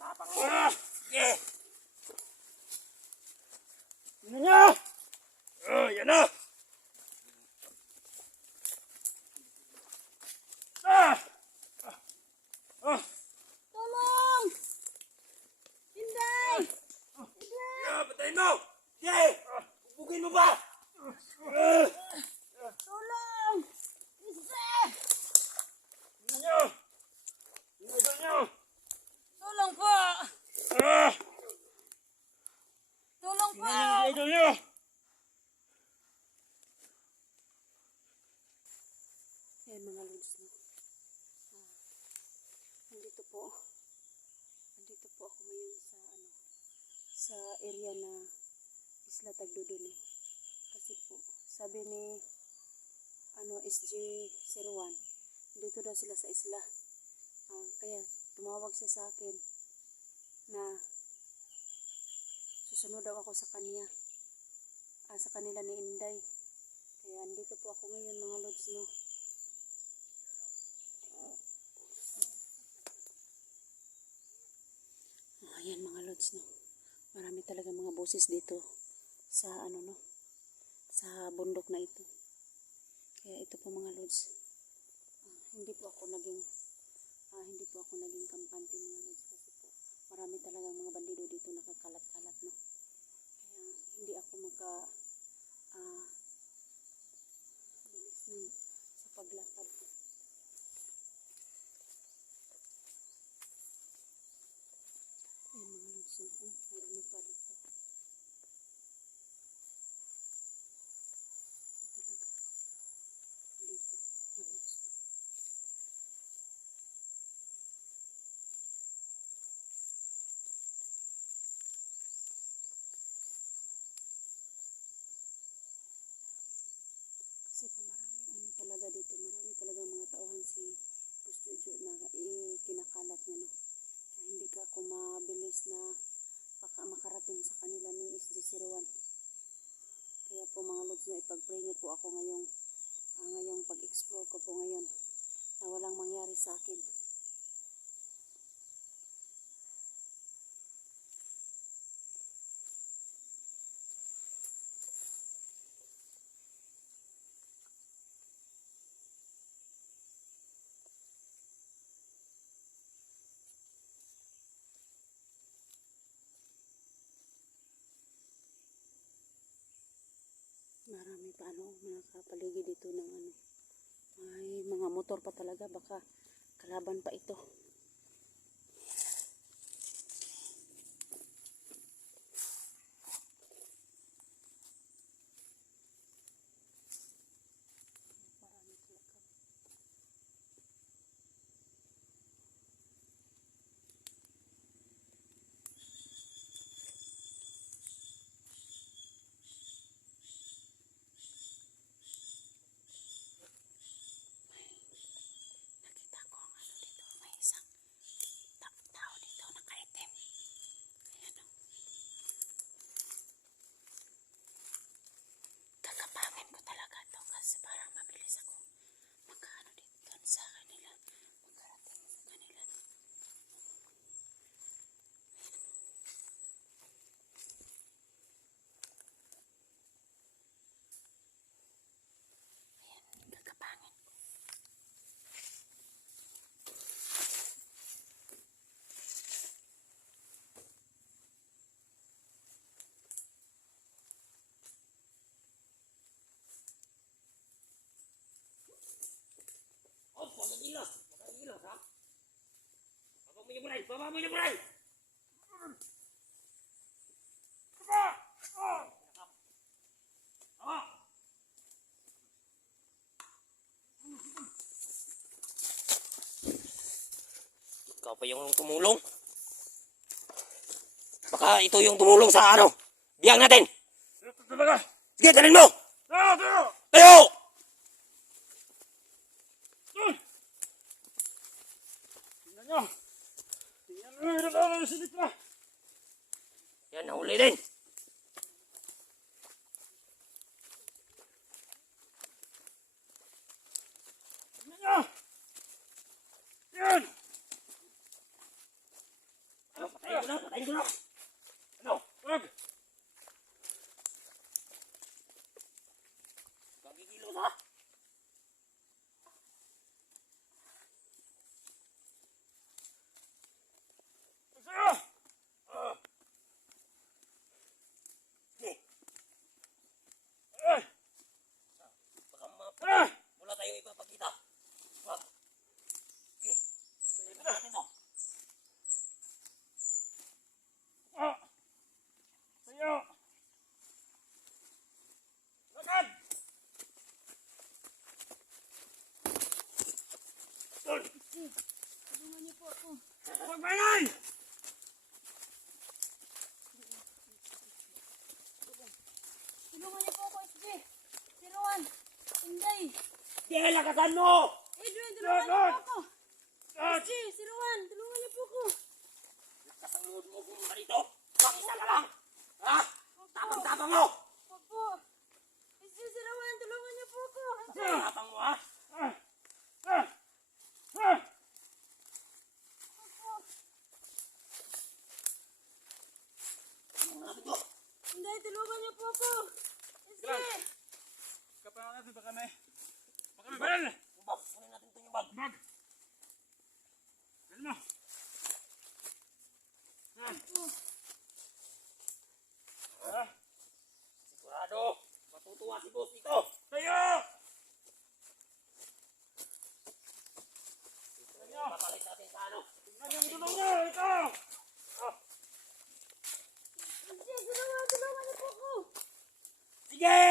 Tapang mo. Yeah. Ano niya? Oh, yan na. Tulong! Inday! Patayin mo! Yeah! Bubugin mo ba? Tulong! Isa! Tingnan nyo! Tingnan nyo! Tulong po! Tulong po! Tingnan nyo! Ayan mga lods no. Nandito po ako ngayon sa area na Isla Tagdudun kasi po sabi ni SG01 dito daw sila sa isla, kaya tumawag siya sa akin na susunod daw ako sa kanila ni Inday, kaya andito po ako ngayon mga lods no. Ayan mga lods no. Marami talaga mga boses dito sa sa bundok na ito. Kaya ito po mga lods. Hindi po ako naging kampante mga lods kasi po marami talagang mga bandido dito nakakalat-kalat no. Kaya hindi ako bilis sa paglakad ko. Ayan mga lods no. Marami pa dito. Kasi po marami talaga dito, marami talaga mga tauhan si Boss Jojo na kinakalat niya no. Kaya hindi ka ako mabilis na makarating sa kanila ni SG01. Kaya po mga lods na ipag-pray niyo po ako ngayong pag-explore ko po ngayon na walang mangyari sa akin. Marami pa nakapaligid dito ng ay mga motor pa talaga, baka kalaban pa ito. Marami talaga. Nakita ko dito, may isang tao dito nakaitim. Ayan o. Kakapangin ko talaga to kasi parang mabilis akong dito sa kanila. Makarating sa kanila. Ayan, kakapangin ko. Pagkagilos ha? Baba mo yung bray! Ikaw pa yung tumulong? Baka ito yung tumulong sa biyang natin! Sige, dalhin mo! Tayo! Yan, nahuli din. Yan! Patayin ko na. Ano? Wag! Kagigilos ha? Sa'yo! Sige. Ay! Baka Ah! wala tayong ipapakita. Wag. Sige. Pwede natin to. Ah! Sa'yo! Lakad! Tol! Tulungan niyo po ako. Huwag maingay! Tulungan niyo po ako, SJ. Si Rowan. Inday. Sige, lakasan mo! Adrian, tulungan niyo po ako. Ah! SJ, si Rowan. Tulungan niyo po ako. Kasangod mo pumunta dito. Mag-isa ka lang. Ha? Tapang-tapang mo. Wag po. SJ, si Rowan. Tulungan niyo po ako. SJ. Tapang mo ha? Ah! Ah! Ah! Wag po. Ano to? Inday, tulungan niyo po ako. SJ. Lan! Kapanan natin baka may baril! Yung bag. Kunin natin ito yung bag. Bag! Baril mo! Ah! Ah! Sigurado. Matutuwa si boss dito. Sa'yo! Papalit natin sa ano. Tingnan yung dulong niyo! Ito! Ah! SJ, si Rowan. Tulungan niyo po ako. Sige!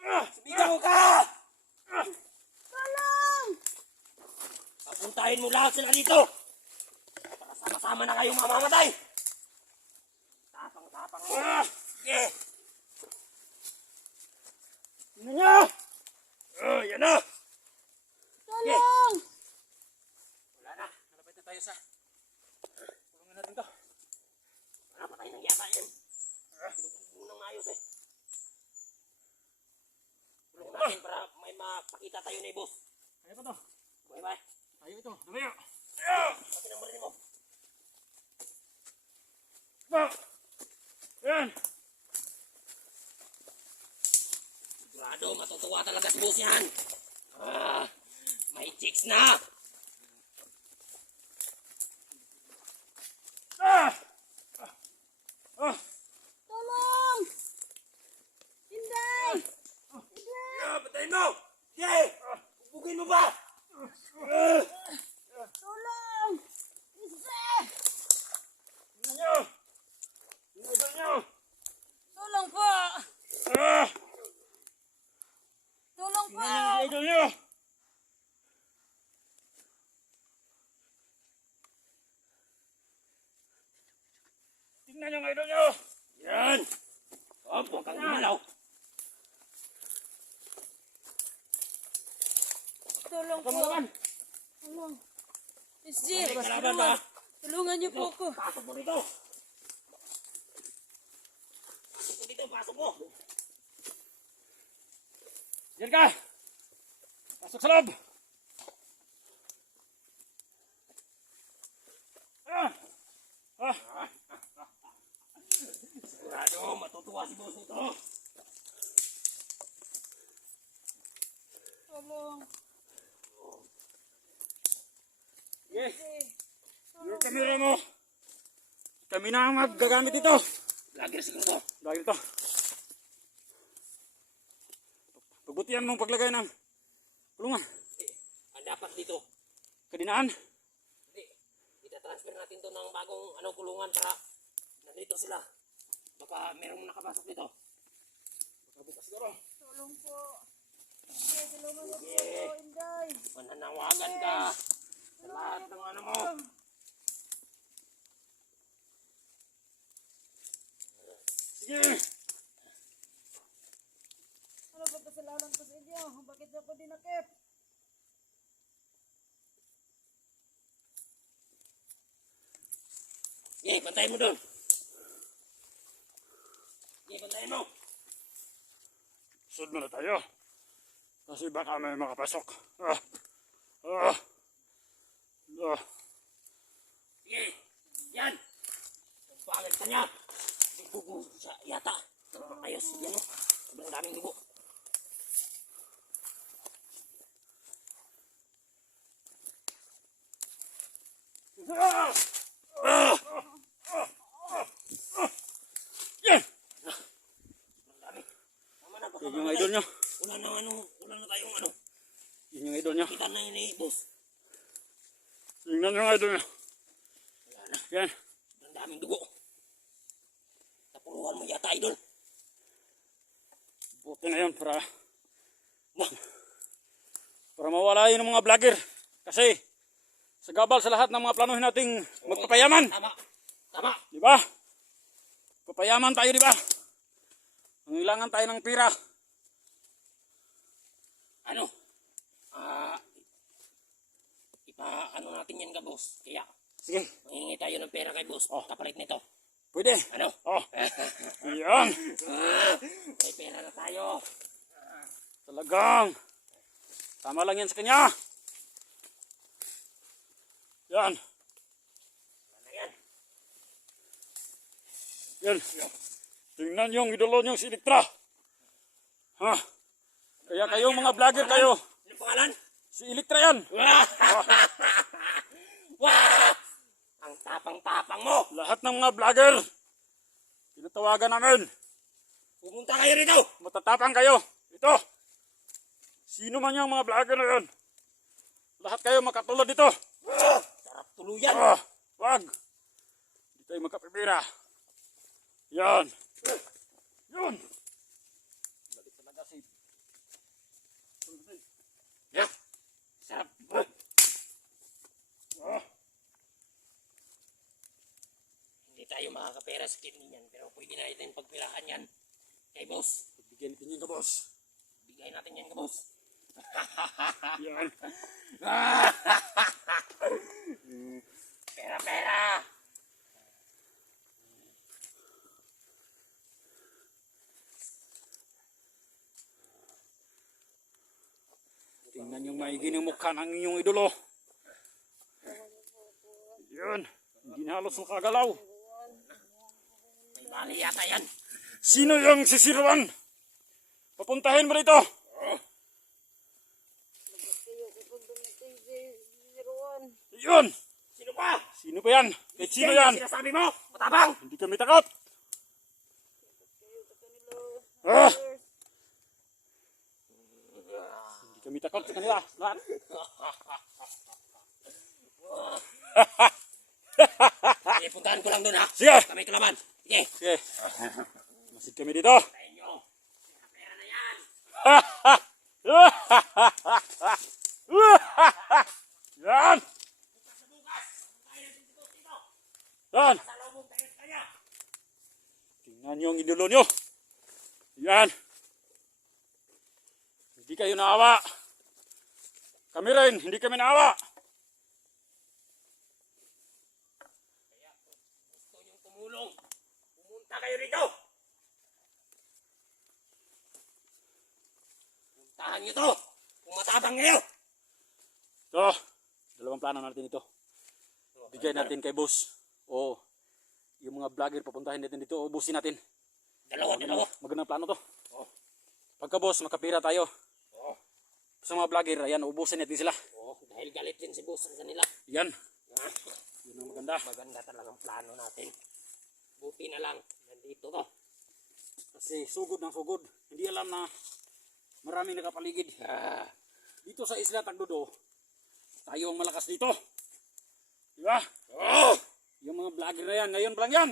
Ah! Sumigaw ka! Ah! Tulong! Papuntahin mo lahat sila dito. Para sama-sama na kayong mamamatay. Tapang-tapang mo. Ah! Sige! Tingnan niyo! Oh, yan na! Tulong! Wala na. Malapit na tayo sa tulungan natin to. Wala pa tayo nang yata yan. Pinubugbog mo ng ayos eh. Tulungan natin para may mapakita tayo ni boss. Kaya pa to. Okay ba? Tayo ito. Tumayo. Tayo! Pati ng baril mo. Ba! Yan! Sigurado, matutuwa talaga si boss yan. Ah, may chicks na. Ah! Ah! Tulong! Inday! Inday! Ah, patayin mo. Sige! Bugin mo ba? Ah, Tulong! SJ! Tingnan niyo! Tingnan idol niyo! Tulong po! Ah! Tulong po! Tingnan niyo yung idol niyo! Tingnan yung idol niyo! yan. Oh, huwag kang gumalaw. Tulong Kamu po! naman! Tulong! SJ! May kalaban ba? Tulungan niyo po ako! Pasok mo dito. Pasok mo dito, pasok mo. Diyan ka! Pasok sa loob! Ah! Ah! Sigurado, matutuwa si boss nito. Tulong! Yes! SJ! Yung kamera mo! Kami na ang magagamit ito! Lagi siguro to. Dahil ito. Pagbutihan mong paglagay ng kulungan. Ang dapat dito. Kadinaan. Hindi. Ita-transfer natin to ng bagong kulungan para nandito sila. Baka merong nakapasok dito. Baka bukas siguro. Tulong po! SJ! Tulungan niyo po Sige. ako! Inday! Mananawagan ka sa lahat ng ano mo. Sige! Ano ba kasalanan ko sa inyo? Bakit ako dinakip? Sige, bantayin mo doon. Sige, bantayin mo. Sunod na tayo. Kasi baka may makapasok. Ah! Ah! Ah! Sige. Yan. Siya yata. Ayos, yan o. Sobrang daming dugo. Yan! Sobrang dami. Tama na, baka Yan yung mamatay. idol nyo. Wala na tayong ano. Yan yung idol nyo. Kita na yun eh, boss. Tingnan yung idol nyo. Wala na. Yan. Sobrang daming dugo. Napuruhan mo yata, idol. Buti na yun para mawala yun ng mga vlogger. Kasi sa gabal sa lahat ng mga planuhin nating magpapayaman. Tama. Tama. Di ba? Papayaman tayo, di ba? Nangilangan tayo ng pira. Ano? Ano natin yan ka, boss. Kaya, Sige. mangingi tayo ng pera kay boss. Oh. Kapalit nito. Pwede. Ano? Oh. Yan. May pera na tayo. Talagang. Tama lang yan sa kanya. Yan. Ano yan? Yan. Tingnan yung idolo nyo si Elektra. Ha? Kaya kayong mga vlogger kayo. Ano pangalan? Si Elektra yan. Wow! Ang tapang-tapang mo! Lahat ng mga vlogger. Tinatawagan namin. Pumunta kayo rito! Matatapang kayo. Ito. Sino man yung mga vlogger na yun. Lahat kayo makatulad dito. Sarap tuluyan! Wag. Hindi tayo magkapipira. Yan. Yun. Galit talaga si... Yeah. Sarap! Hindi tayo makakapera sa kidney yan, pero pwede na natin pagpirahan yan. Kay boss. Bigyan natin yung kabos. Bigay natin yan ka boss. Yan. Pera! Tingnan yung maigi ng mukha ng inyong idolo. Yan. Hindi na halos nakagalaw. May bali yata yan. Sino yung sisiruan? Papuntahin mo rito. Yun. Sino pa? Sino pa yan? Kahit sino yan? Sinasabi mo? Matabang! Hindi kami takot. Ah! Hindi kami takot sa kanila. Lahat. Sige, puntahan ko lang doon ha. Sige. Kami kalaban. Sige. Sige. Masid kami dito. Tayo nyo. Pera na yan. Yan. Sa bukas. Tayo natin dito. Yan. Sa lobong tayo sa kanya. Tingnan yung idolo nyo. Yan. Hindi kayo naawa. Kami rin, hindi kami naawa. Kaya gusto nyong tumulong. Pumunta kayo rito. Puntahan nyo to. Kung matabang kayo. So, dalawang plano natin ito. Bigay natin kay boss. O, yung mga vlogger papuntahin natin dito. Ubusin natin. Dalawa. Magandang plano to. Oh. Pagka boss, makapira tayo. Oh. Sa mga vlogger, ayan, ubusin natin sila. Oh, dahil galit din si boss sa kanila. Yan. Ah, Yun ang maganda. maganda talagang plano natin. Buti na lang. Nandito to. Kasi sugod ng sugod. Hindi alam na maraming nakapaligid. Ah, Dito sa Isla Tagdodo, tayo ang malakas dito. Di ba? oh! Yung mga vlogger na yan, ngayon pa lang yan.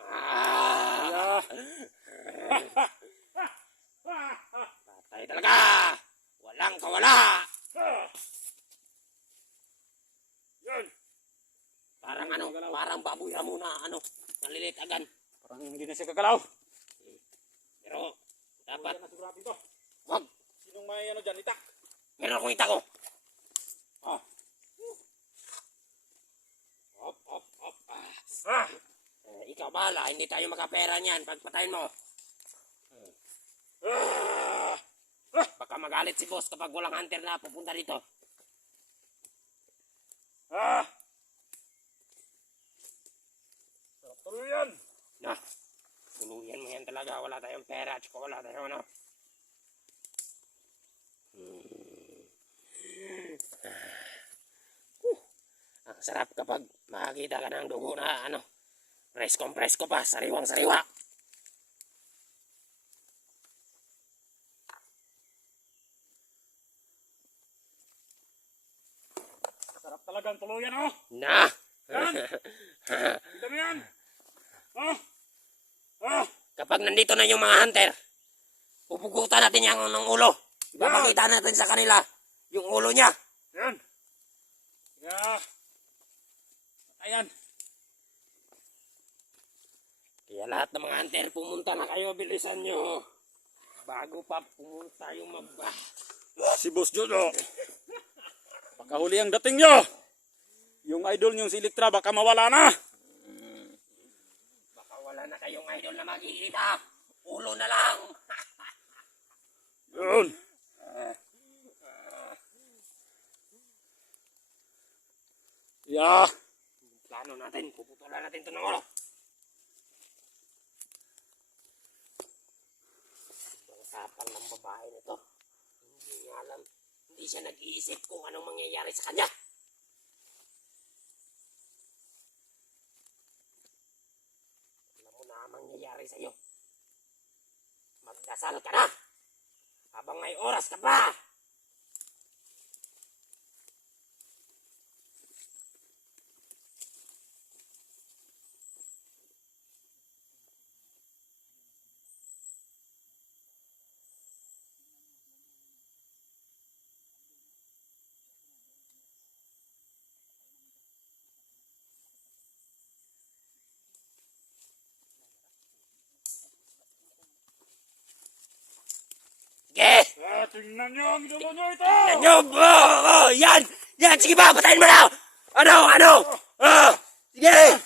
Ah! Kaya, Patay talaga! Walang kawala! yan. Parang baboy ramuna, nalilit agan. Parang hindi na siya gagalaw. Pero, dapat, Yan na siguro natin to. wag, Sinong may ano dyan, itak? meron akong ita ko. Oh. Op. Ah! Ikaw bahala, hindi tayo makapera niyan. Pagpatayin mo. Baka magalit si boss kapag walang hunter na pupunta dito. Ah! Sarap tuloy yan. Na, tuluyan mo talaga wala tayong pera at saka wala tayong ano. Ang sarap kapag makakita ka ng dugo na ano, presko pa, sariwang sariwa. Sarap talagang tuluyan, oh. Na! Yan. Kita mo yan. Oh. Oh. Kapag nandito na yung mga hunter, pupugutan natin yung ng ulo. Ipapakita natin sa kanila yung ulo niya. Yan. Yeah. Ayan. Kaya lahat ng mga hunter, pumunta na kayo, bilisan nyo. Bago pa pumunta yung mabah. Si Boss Jojo. Baka huli ang dating nyo. Yung idol nyo si Electra baka mawala na. Baka wala na kayong idol na makikita. Ulo na lang. Yun. Yeah. Plano natin, puputulan natin ito ng ulo. Ang kapal ng babae nito. Hindi niya alam. Hindi siya nag-iisip kung anong mangyayari sa kanya. Alam mo na ang mangyayari sa iyo. Magdasal ka na. Habang may oras ka pa. Sige! Tingnan nyo ang dugo nyo ito. Ano? Yan! Yan! Sige ba? Patayin mo na! Ano? Sige!